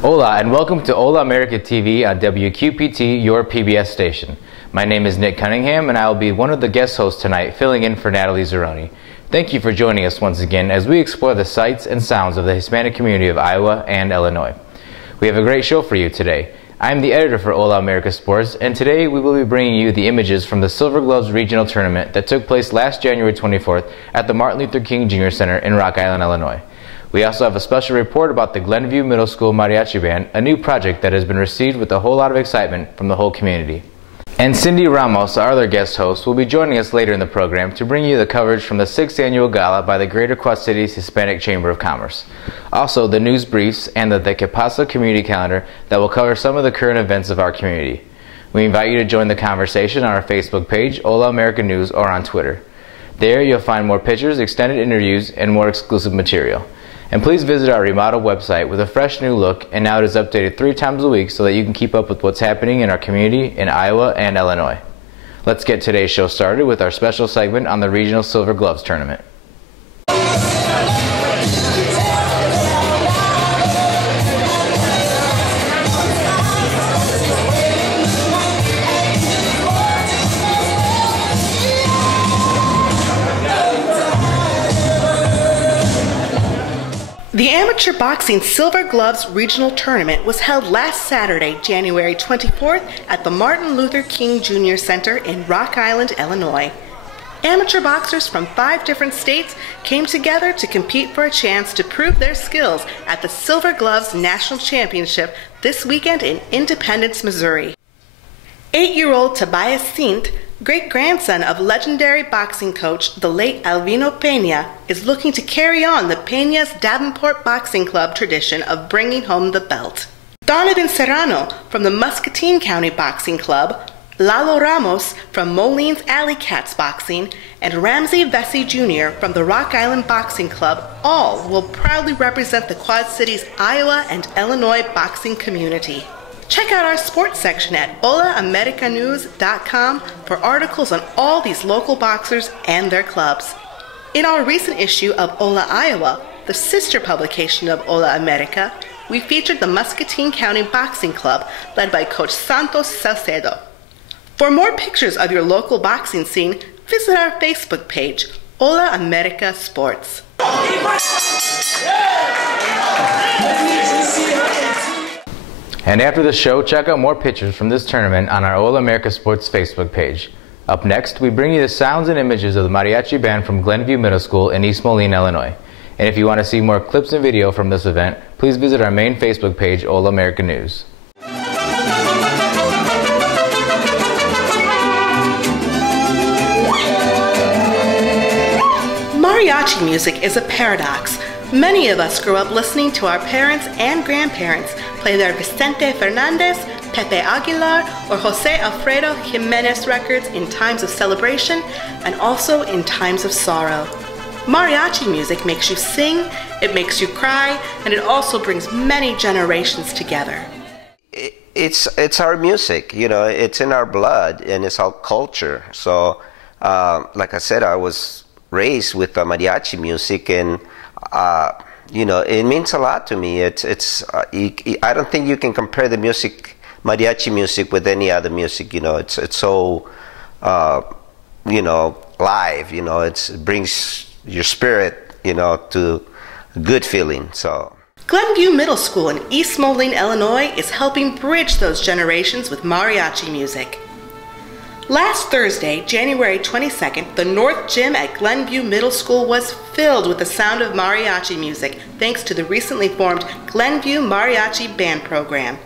Hola and welcome to Hola America TV on WQPT, your PBS station. My name is Nick Cunningham and I will be one of the guest hosts tonight, filling in for Natalie Zeroni. Thank you for joining us once again as we explore the sights and sounds of the Hispanic community of Iowa and Illinois. We have a great show for you today. I'm the editor for Hola America Sports, and today we will be bringing you the images from the Silver Gloves Regional Tournament that took place last January 24th at the Martin Luther King Jr. Center in Rock Island, Illinois. We also have a special report about the Glenview Middle School Mariachi Band, a new project that has been received with a whole lot of excitement from the whole community. And Cindy Ramos, our other guest host, will be joining us later in the program to bring you the coverage from the 6th Annual Gala by the Greater Quad Cities Hispanic Chamber of Commerce. Also, the news briefs and the Que Pasa community calendar that will cover some of the current events of our community. We invite you to join the conversation on our Facebook page, Hola America News, or on Twitter. There you'll find more pictures, extended interviews, and more exclusive material. And please visit our remodeled website with a fresh new look, and now it is updated 3 times a week so that you can keep up with what's happening in our community in Iowa and Illinois. Let's get today's show started with our special segment on the Regional Silver Gloves Tournament. The Amateur Boxing Silver Gloves Regional Tournament was held last Saturday, January 24th at the Martin Luther King Jr. Center in Rock Island, Illinois. Amateur boxers from 5 different states came together to compete for a chance to prove their skills at the Silver Gloves National Championship this weekend in Independence, Missouri. 8-year-old Tobias Sint, great-grandson of legendary boxing coach, the late Alvino Peña, is looking to carry on the Peña's Davenport Boxing Club tradition of bringing home the belt. Donovan Serrano from the Muscatine County Boxing Club, Lalo Ramos from Moline's Alley Cats Boxing, and Ramsey Vesey Jr. from the Rock Island Boxing Club all will proudly represent the Quad Cities, Iowa, and Illinois boxing community. Check out our sports section at HolaAmericaNews.com for articles on all these local boxers and their clubs. In our recent issue of Hola Iowa, the sister publication of Hola America, we featured the Muscatine County Boxing Club led by Coach Santos Salcedo. For more pictures of your local boxing scene, visit our Facebook page, Hola America Sports. And after the show, check out more pictures from this tournament on our Hola America Sports Facebook page. Up next, we bring you the sounds and images of the Mariachi Band from Glenview Middle School in East Moline, Illinois. And if you want to see more clips and video from this event, please visit our main Facebook page, Hola America News. Mariachi music is a paradox. Many of us grew up listening to our parents and grandparents play their Vicente Fernandez, Pepe Aguilar, or Jose Alfredo Jimenez records in times of celebration and also in times of sorrow. Mariachi music makes you sing, it makes you cry, and it also brings many generations together. It's our music, you know, it's in our blood and it's our culture. So, like I said, I was raised with mariachi music, and you know, it means a lot to me. I don't think you can compare the music, mariachi music, with any other music. You know, it's so you know, live. You know, it brings your spirit, you know, to a good feeling. So Glenview Middle School in East Moline, Illinois is helping bridge those generations with mariachi music. Last Thursday, January 22nd, the North Gym at Glenview Middle School was filled with the sound of mariachi music thanks to the recently formed Glenview Mariachi Band Program.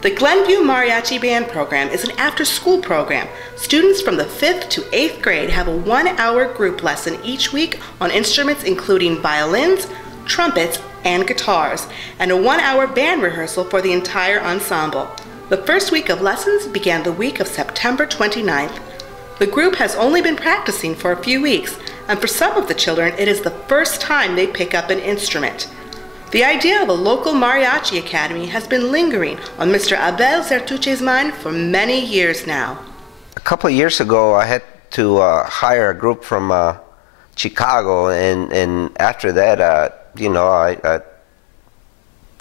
The Glenview Mariachi Band Program is an after-school program. Students from the 5th to 8th grade have a 1-hour group lesson each week on instruments including violins, trumpets, and guitars, and a 1-hour band rehearsal for the entire ensemble. The first week of lessons began the week of September 29th. The group has only been practicing for a few weeks, and for some of the children, it is the first time they pick up an instrument. The idea of a local mariachi academy has been lingering on Mr. Abel Zertuche's mind for many years now. a couple of years ago, I had to hire a group from Chicago, and after that, you know,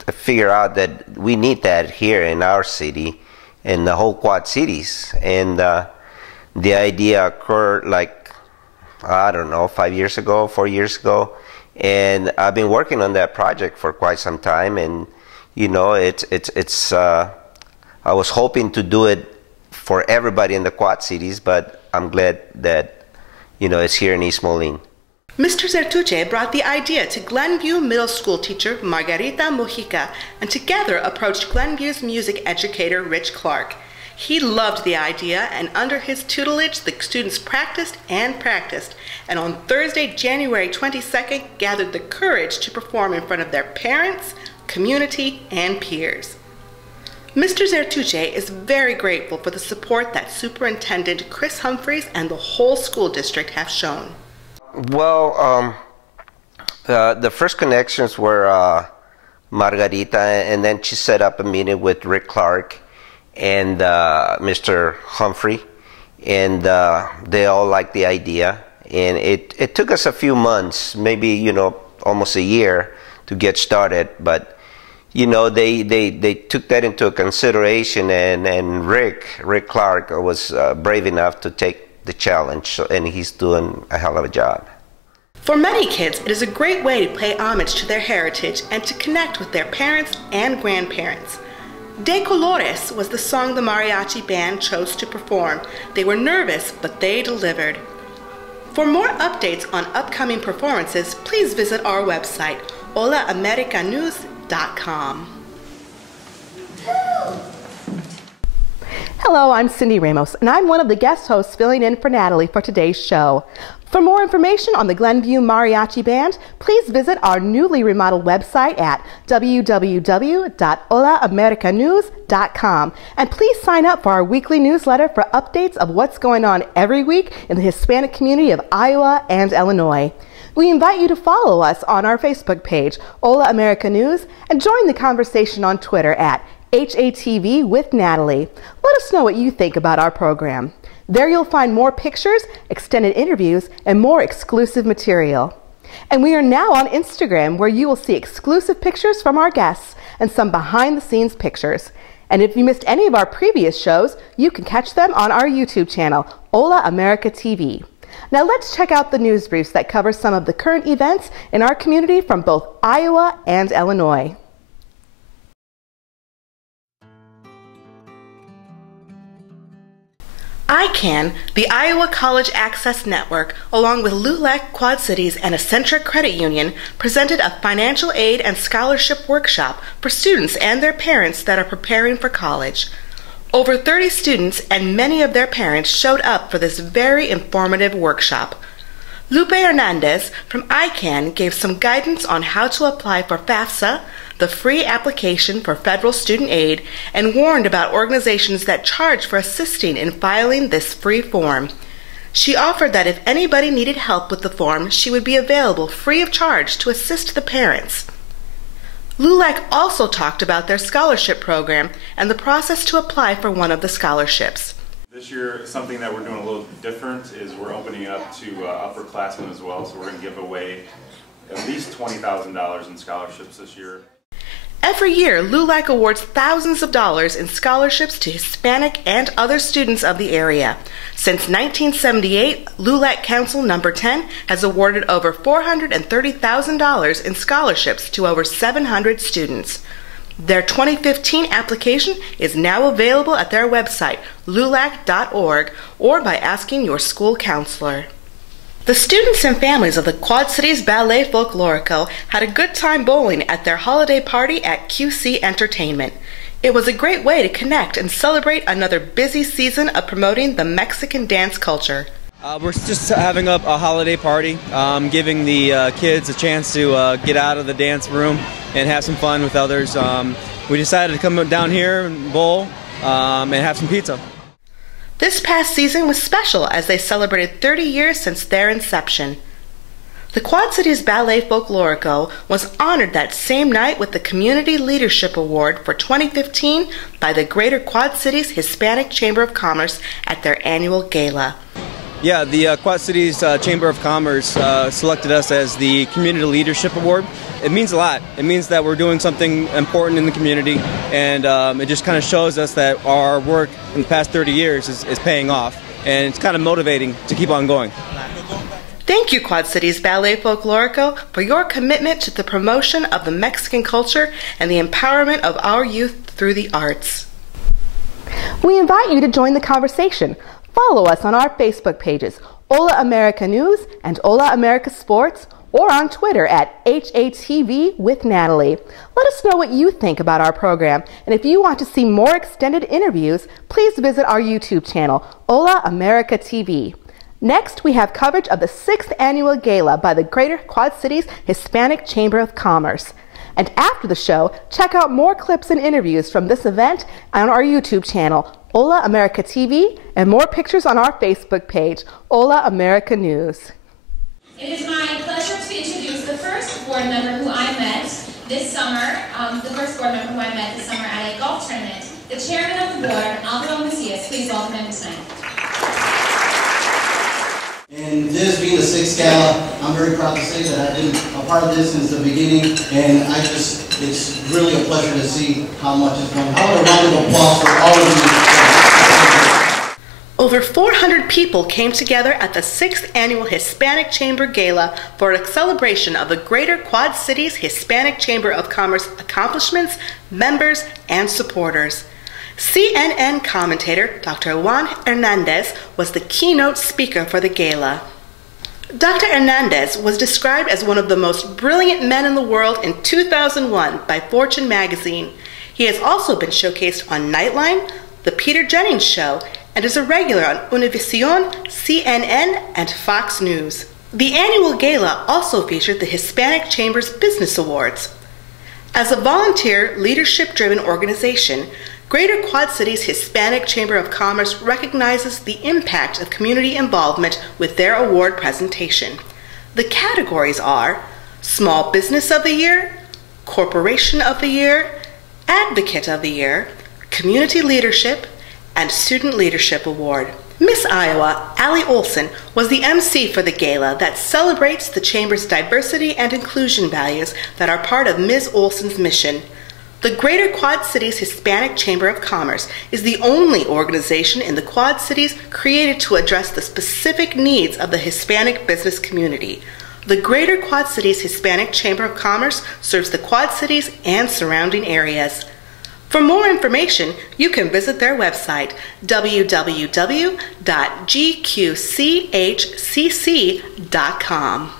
figure out that we need that here in our city, in the whole Quad Cities. And the idea occurred like, I don't know, 5 years ago, 4 years ago. And I've been working on that project for quite some time. And, you know, I was hoping to do it for everybody in the Quad Cities, but I'm glad that, you know, it's here in East Moline. Mr. Zertuche brought the idea to Glenview Middle School teacher Margarita Mujica and together approached Glenview's music educator Rich Clark. He loved the idea, and under his tutelage the students practiced and on Thursday, January 22nd, gathered the courage to perform in front of their parents, community, and peers. Mr. Zertuche is very grateful for the support that Superintendent Chris Humphreys and the whole school district have shown. Well, the first connections were Margarita, and then she set up a meeting with Rick Clark and Mr. Humphrey, and they all liked the idea. And it took us a few months, maybe, you know, almost a year to get started, but you know, they took that into consideration, and Rick Clark was brave enough to take the challenge, and he's doing a hell of a job. For many kids, it is a great way to pay homage to their heritage and to connect with their parents and grandparents. De Colores was the song the mariachi band chose to perform. They were nervous, but they delivered. For more updates on upcoming performances, please visit our website, holaamericanews.com. Hello, I'm Cindy Ramos, and I'm one of the guest hosts filling in for Natalie for today's show. For more information on the Glenview Mariachi Band, please visit our newly remodeled website at www.holaamericanews.com. And please sign up for our weekly newsletter for updates of what's going on every week in the Hispanic community of Iowa and Illinois. We invite you to follow us on our Facebook page, Hola America News, and join the conversation on Twitter at HATV with Natalie. Let us know what you think about our program. There you'll find more pictures, extended interviews, and more exclusive material. And we are now on Instagram, where you will see exclusive pictures from our guests and some behind-the-scenes pictures. And if you missed any of our previous shows, you can catch them on our YouTube channel, Hola America TV. Now let's check out the news briefs that cover some of the current events in our community from both Iowa and Illinois. ICANN, the Iowa College Access Network, along with LULAC, Quad Cities, and Accentric Credit Union, presented a financial aid and scholarship workshop for students and their parents that are preparing for college. Over 30 students and many of their parents showed up for this very informative workshop. Lupe Hernandez from ICANN gave some guidance on how to apply for FAFSA, the free application for federal student aid, and warned about organizations that charge for assisting in filing this free form. She offered that if anybody needed help with the form, she would be available free of charge to assist the parents. LULAC also talked about their scholarship program and the process to apply for one of the scholarships. This year, something that we're doing a little different is we're opening up to upperclassmen as well, so we're going to give away at least $20,000 in scholarships this year. Every year, LULAC awards thousands of dollars in scholarships to Hispanic and other students of the area. Since 1978, LULAC Council Number 10 has awarded over $430,000 in scholarships to over 700 students. Their 2015 application is now available at their website, lulac.org, or by asking your school counselor. The students and families of the Quad Cities Ballet Folklorico had a good time bowling at their holiday party at QC Entertainment. It was a great way to connect and celebrate another busy season of promoting the Mexican dance culture. We're just having a holiday party, giving the kids a chance to get out of the dance room and have some fun with others. We decided to come down here and bowl and have some pizza. This past season was special as they celebrated 30 years since their inception. The Quad Cities Ballet Folklorico was honored that same night with the Community Leadership Award for 2015 by the Greater Quad Cities Hispanic Chamber of Commerce at their annual gala. Yeah, the Quad Cities Chamber of Commerce selected us as the Community Leadership Award. It means a lot. It means that we're doing something important in the community, and it just kind of shows us that our work in the past 30 years is paying off, and it's kind of motivating to keep on going. Thank you, Quad Cities Ballet Folklorico, for your commitment to the promotion of the Mexican culture and the empowerment of our youth through the arts. We invite you to join the conversation. Follow us on our Facebook pages, Hola America News and Hola America Sports, or on Twitter at HATV with Natalie. Let us know what you think about our program, and if you want to see more extended interviews, please visit our YouTube channel, Hola America TV. Next, we have coverage of the 6th Annual Gala by the Greater Quad Cities Hispanic Chamber of Commerce. And after the show, check out more clips and interviews from this event on our YouTube channel, Hola America TV, and more pictures on our Facebook page, Hola America News. It is my pleasure to introduce the first board member who I met this summer, at a golf tournament, the chairman of the board, Alvaro Macias. Please welcome him tonight. And this being the 6th gala, I'm very proud to say that I've been a part of this since the beginning, and it's really a pleasure to see how much is going. How about a round of applause for all of you. Over 400 people came together at the 6th Annual Hispanic Chamber Gala for a celebration of the Greater Quad Cities Hispanic Chamber of Commerce accomplishments, members, and supporters. CNN commentator Dr. Juan Hernandez was the keynote speaker for the gala. Dr. Hernandez was described as one of the most brilliant men in the world in 2001 by Fortune magazine. He has also been showcased on Nightline, The Peter Jennings Show, and is a regular on Univision, CNN, and Fox News. The annual gala also featured the Hispanic Chamber's Business Awards. As a volunteer, leadership-driven organization, Greater Quad Cities Hispanic Chamber of Commerce recognizes the impact of community involvement with their award presentation. The categories are Small Business of the Year, Corporation of the Year, Advocate of the Year, Community Leadership, and Student Leadership Award. Miss Iowa, Allie Olson, was the MC for the gala that celebrates the Chamber's diversity and inclusion values that are part of Ms. Olson's mission. The Greater Quad Cities Hispanic Chamber of Commerce is the only organization in the Quad Cities created to address the specific needs of the Hispanic business community. The Greater Quad Cities Hispanic Chamber of Commerce serves the Quad Cities and surrounding areas. For more information, you can visit their website, www.gqchcc.com.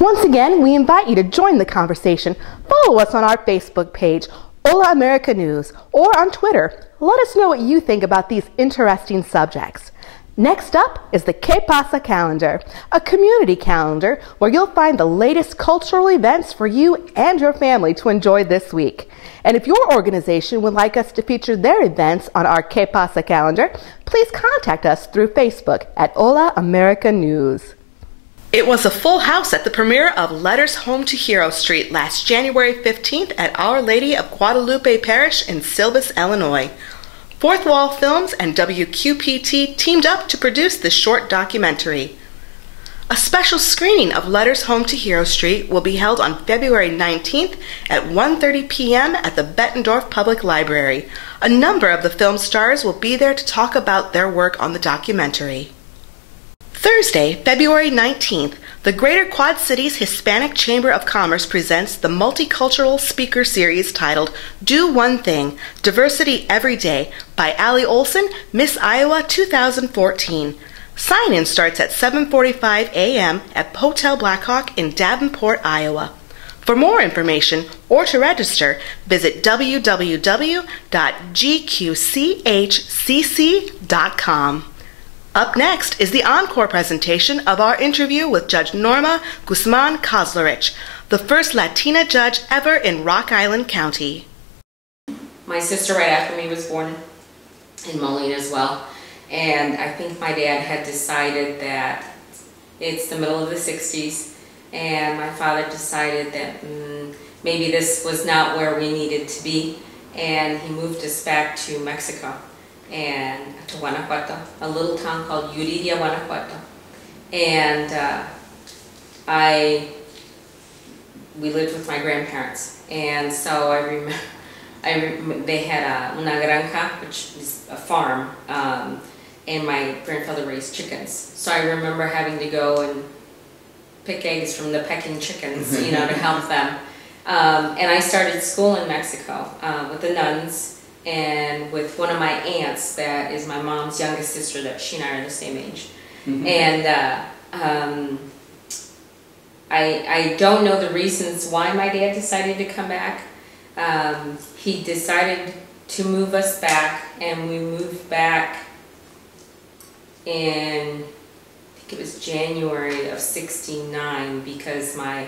Once again, we invite you to join the conversation. Follow us on our Facebook page, Hola America News, or on Twitter. Let us know what you think about these interesting subjects. Next up is the Que Pasa calendar, a community calendar where you'll find the latest cultural events for you and your family to enjoy this week. And if your organization would like us to feature their events on our Que Pasa calendar, please contact us through Facebook at Hola America News. It was a full house at the premiere of Letters Home to Hero Street last January 15th at Our Lady of Guadalupe Parish in Silvis, Illinois. Fourth Wall Films and WQPT teamed up to produce this short documentary. A special screening of Letters Home to Hero Street will be held on February 19th at 1:30 p.m. at the Bettendorf Public Library. A number of the film stars will be there to talk about their work on the documentary. Thursday, February 19th, the Greater Quad Cities Hispanic Chamber of Commerce presents the multicultural speaker series titled Do One Thing, Diversity Every Day by Allie Olson, Miss Iowa 2014. Sign-in starts at 7:45 a.m. at Hotel Blackhawk in Davenport, Iowa. For more information or to register, visit www.gqchcc.com. Up next is the encore presentation of our interview with Judge Norma Guzman Kozlerich, the first Latina judge ever in Rock Island County. My sister right after me was born in Moline as well, and I think my dad had decided that it's the middle of the 60s, and my father decided that maybe this was not where we needed to be, and he moved us back to Mexico. and to Guanajuato, a little town called Yuriria, Guanajuato. And we lived with my grandparents, and so I remember they had una granja, which is a farm, and my grandfather raised chickens. So I remember having to go and pick eggs from the pecking chickens, you know, to help them. And I started school in Mexico with the nuns and with one of my aunts that is my mom's youngest sister, that she and I are the same age. And I don't know the reasons why my dad decided to come back. He decided to move us back, and we moved back in, I think it was January of '69, because my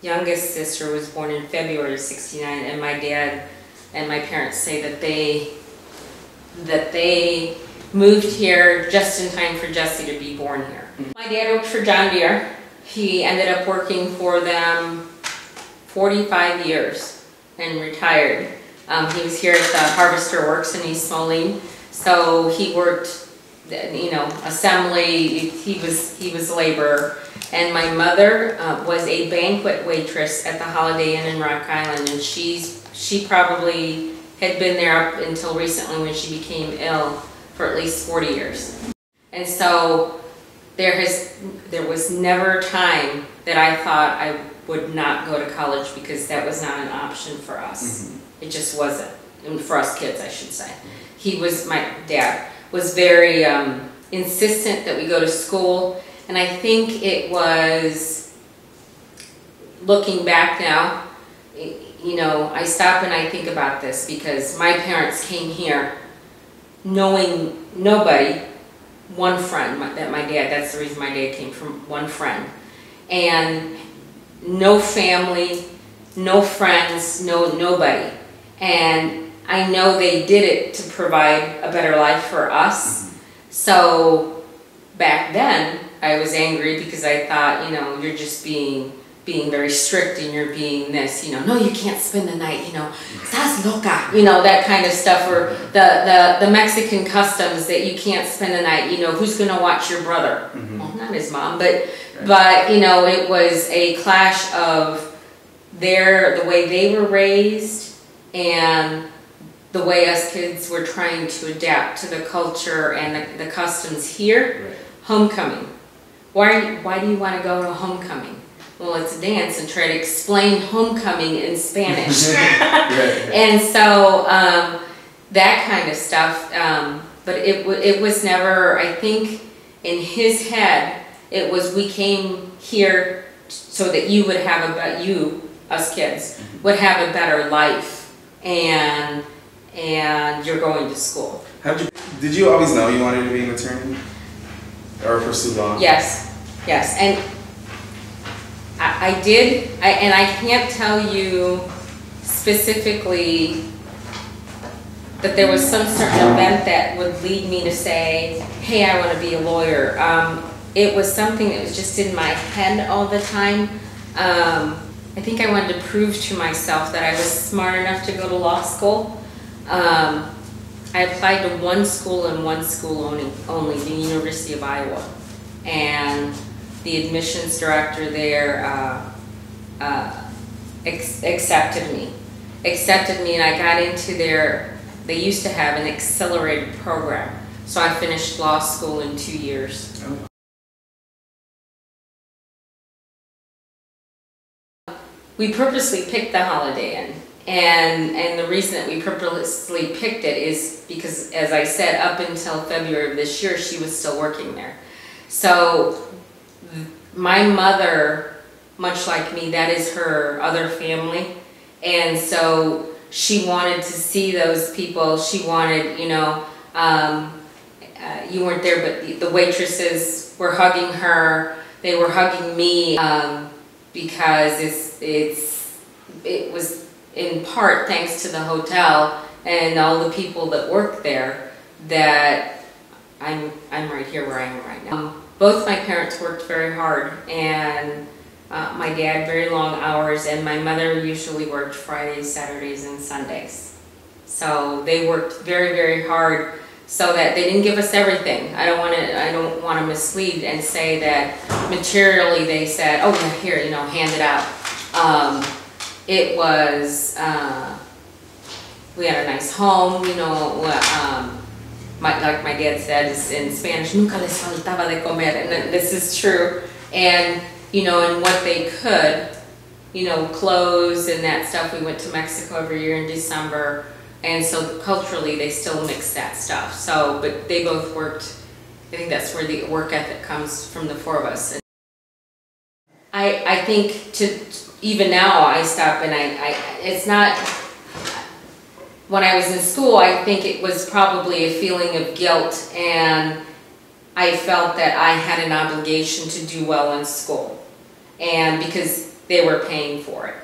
youngest sister was born in February of '69, and my dad and my parents say that they moved here just in time for Jesse to be born here. My dad worked for John Deere. He ended up working for them 45 years and retired. He was here at the Harvester Works in East Moline, so he worked, you know, assembly. He was labor. And my mother was a banquet waitress at the Holiday Inn in Rock Island, and she probably had been there up until recently when she became ill for at least 40 years. And so there was never a time that I thought I would not go to college, because that was not an option for us. It just wasn't, and for us kids, I should say. My dad was very insistent that we go to school, and I think it was, looking back now, you know, I stop and I think about this, because my parents came here knowing nobody, one friend, that's the reason my dad came from, one friend, and no family, no friends, nobody. And I know they did it to provide a better life for us. So back then I was angry, because I thought, you know, you're just being very strict, and you're being this, you know, no, you can't spend the night, you know, estás loca, you know, that kind of stuff, or the Mexican customs that you can't spend the night, you know, who's going to watch your brother? Well, not his mom, but you know, it was a clash of the way they were raised and the way us kids were trying to adapt to the culture and the customs here. Right. Homecoming. Why do you want to go to homecoming? Well, it's a dance, and try to explain homecoming in Spanish. And so that kind of stuff. But it was never, I think, in his head, it was, we came here so that you would have us kids, would have a better life, and you're going to school. Did you always know you wanted to be an attorney, or pursue law? Yes, and I did, and I can't tell you specifically that there was some certain event that would lead me to say, hey, I want to be a lawyer. It was something that was just in my head all the time. I think I wanted to prove to myself that I was smart enough to go to law school. I applied to one school and one school only, the University of Iowa. And the admissions director there accepted me, and I got into they used to have an accelerated program. So I finished law school in 2 years. We purposely picked the Holiday Inn, and the reason that we purposely picked it is because, as I said, up until February of this year, she was still working there. So my mother, much like me, that is her other family, and so she wanted to see those people. She wanted, you know, you weren't there, but the waitresses were hugging her. They were hugging me because it was in part thanks to the hotel and all the people that work there that I'm right here where I am right now. Both my parents worked very hard, and my dad very long hours, and my mother usually worked Fridays, Saturdays, and Sundays. So they worked very, very hard so that they didn't give us everything. I don't want to mislead and say that materially they said, oh yeah, here, you know, hand it out. It was, we had a nice home, you know, like my dad said in Spanish, nunca les faltaba de comer, and this is true. And, you know, and what they could, you know, clothes and that stuff. We went to Mexico every year in December, and so culturally they still mix that stuff. So, but they both worked. I think that's where the work ethic comes from, the four of us. I think even now I stop and it's not, when I was in school, I think it was probably a feeling of guilt, and I felt that I had an obligation to do well in school, and because they were paying for it.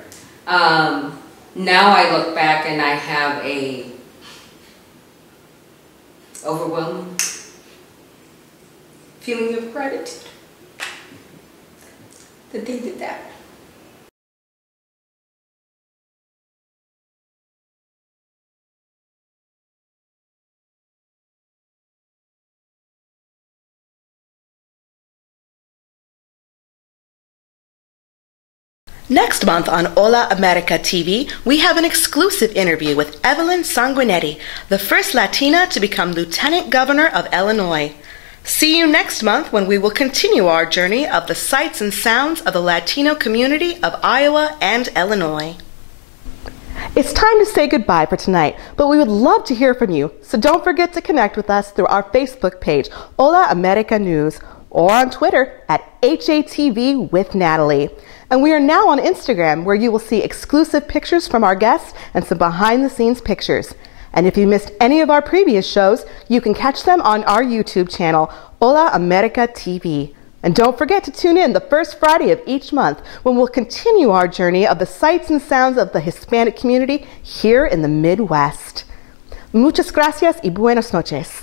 Now I look back and I have a overwhelming feeling of gratitude that they did that. Next month on Hola America TV, we have an exclusive interview with Evelyn Sanguinetti, the first Latina to become Lieutenant Governor of Illinois. See you next month when we will continue our journey of the sights and sounds of the Latino community of Iowa and Illinois. It's time to say goodbye for tonight, but we would love to hear from you, so don't forget to connect with us through our Facebook page, Hola America News, or on Twitter at HATV with Natalie. And we are now on Instagram, where you will see exclusive pictures from our guests and some behind-the-scenes pictures. And if you missed any of our previous shows, you can catch them on our YouTube channel, Hola America TV. And don't forget to tune in the first Friday of each month, when we'll continue our journey of the sights and sounds of the Hispanic community here in the Midwest. Muchas gracias y buenas noches.